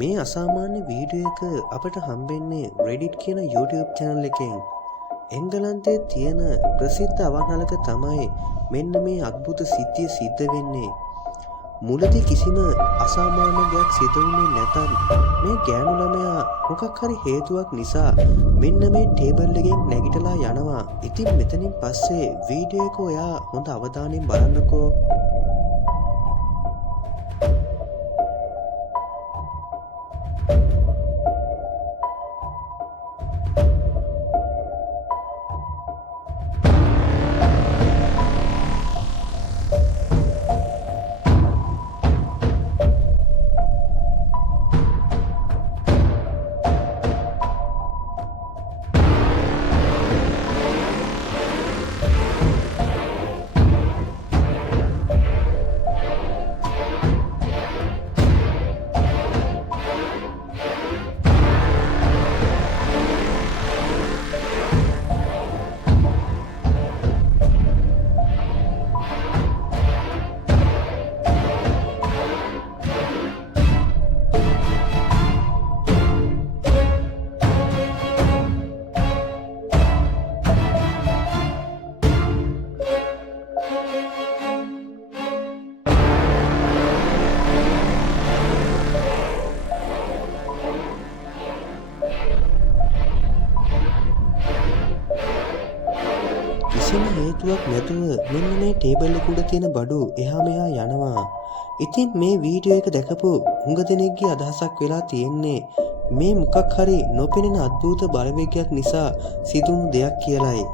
මේ අසාමාන්‍ය වීඩියෝ එක අපට හම්බෙන්නේ Reddit කියන YouTube channel එකෙන්. එංගලන්තයේ තියෙන ප්‍රසිද්ධ අවහනලක තමයි මෙන්න මේ අద్భుත සිද්ධිය සිද්ධ වෙන්නේ. මුලදී කිසිම අසාමාන්‍ය දෙයක් සිදු වුණේ නැතත් මේ ගෑනු ළමයා මොකක් හරි හේතුවක් නිසා මෙන්න මේ ටේබල් එකෙන් නැගිටලා යනවා. ඉතින් මෙතනින් පස්සේ වීඩියෝ එක ඔයා හොඳ අවධානයෙන් බලන්නකෝ. කිසිම හේතුවක් නැතුව මෙන්න මේ ටේබල් එක උඩ තියෙන බඩු එහා මෙහා යනවා. ඉතින් මේ වීඩියෝ එක දැකපු හුඟ දෙනෙක්ගේ අදහසක් වෙලා තියෙන්නේ මේ මොකක් හරි නොපෙනෙන අద్భుත බලවේගයක් නිසා සිදුණු දෙයක් කියලායි.